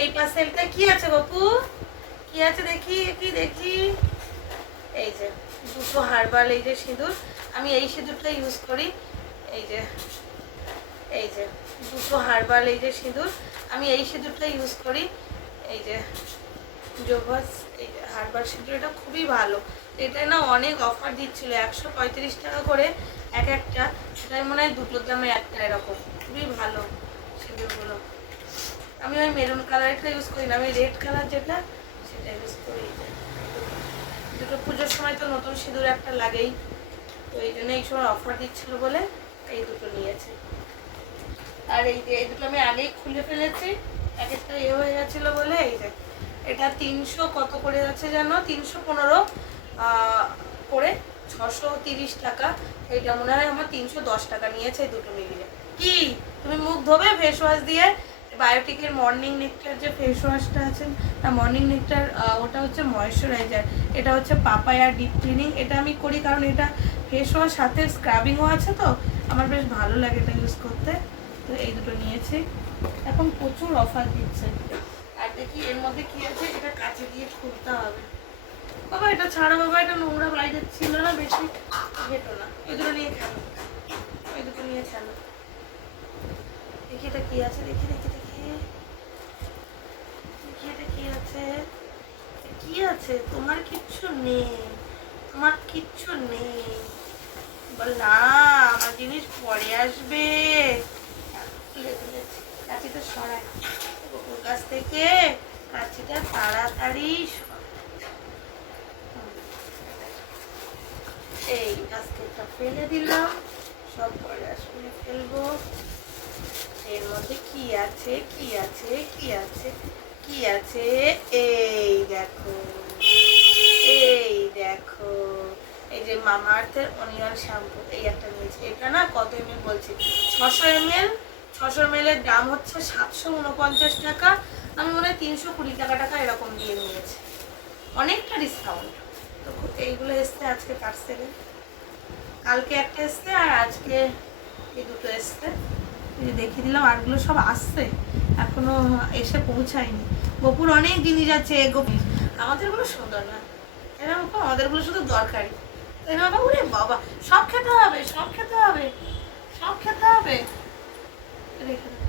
এই পার্সেলটা কি আছে বাপু? কি আছে দেখি, কি দেখি? এই যে, দুটো হার্বাল, এই যে সিঁদুর। আমি এই সিঁদুরটা ইউজ করি। এই যে এই যে, দুটো হার্বাল, এই যে সিঁদুর। আমি এই সিঁদুরটা ইউজ করি। এই যে, জোভাস, এই যে হার্বাল সিঁদুর, এটা খুবই ভালো। এটা না অনেক অফার দিচ্ছিল, একশো পঁয়ত্রিশ টাকা করে এক একটা। সেটাই মনে হয় দুটোর দামে একটা এরকম। খুবই ভালো সিঁদুরগুলো। আমি ওই মেরুন কালারটা ইউজ করি না, আমি রেড কালার যেটা, সেটা ইউজ করি। দুটো পুজোর সময় তো নতুন সিঁদুর একটা লাগেই, তো এই জন্য এই সময় অফার দিচ্ছিল বলে এই দুটো নিয়েছি। আর এই যে, এই দুটো আমি আগেই খুলে ফেলেছি এক একটা ইয়ে হয়ে গেছিল বলে এই যে, এটা তিনশো কত করে যাচ্ছে জানো? তিনশো পনেরো করে ছশো তিরিশ টাকা। এইটা মনে হয় আমার তিনশো দশ টাকা নিয়েছে এই দুটো মিলিয়ে। কি? তুমি মুখ ধোবে ফেস ওয়াশ দিয়ে বায়োটিকের মর্নিং নেকটার যে ফেস ওয়াশটা আছে না মর্নিং নেকটার ওটা হচ্ছে ময়শ্চারাইজার এটা হচ্ছে পাপায়া ডিপ ক্লিনিং এটা আমি করি কারণ এটা ফেস ওয়াশ সাথে স্ক্রাবিংও আছে তো, আমার বেশ ভালো লাগে এটা ইউজ করতে, তো এই দুটো নিয়েছি। এখন প্রচুর অফার দিচ্ছে। আর দেখি এর মধ্যে কি আছে, এটা কাছে দিয়ে খুলতে হবে। বাবা, এটা ছাড়া বাবা, এটা নোংরা বাইরে ছিল না বেশি হেঁটো না। ওই দুটো নিয়ে খেলো। এই দুটো নিয়ে খেলো। দেখি এটা কি আছে, দেখি দেখি দেখি। আছে? তোমার কিচ্ছু নেই। তোমার কিচ্ছু নেই। বল, না, আমার জিনিস পরে আসবে। কাঁচিটা সরাই। ওর কাছ থেকে কাঁচিটা তাড়াতাড়ি। এই বাস্কেটটা ফেলে দিলাম। সব পরে আসলে ফেলব। এর মধ্যে কি আছে কি আছে কি আছে কি আছে? এই দেখো এই দেখো। এই যে মামা আর্থের অনিয়ন শ্যাম্পু, এই একটা নিয়েছি। এটা না কত এমএল বলছি? ছশো এমএল। ছশো এমএল দাম হচ্ছে সাতশো উনপঞ্চাশ টাকা। আমি মনে হয় তিনশো কুড়ি টাকা টাকা এরকম দিয়ে নিয়েছি। অনেকটা ডিসকাউন্ট তো এইগুলো এসছে আজকে পার্সেলে কালকে একটা এসছে আর আজকে এই দুটো এসছে। দেখিয়ে দিলাম আরগুলো সব আসছে, এখনও এসে পৌঁছায়নি। গোপুর অনেক জিনিস আছে গোপুর। আমাদেরগুলো সুন্দর না। এরকম, আমাদেরগুলো শুধু দরকারি। বাবা, সব খেতে হবে, সব খেতে হবে, সব খেতে হবে। রেখে।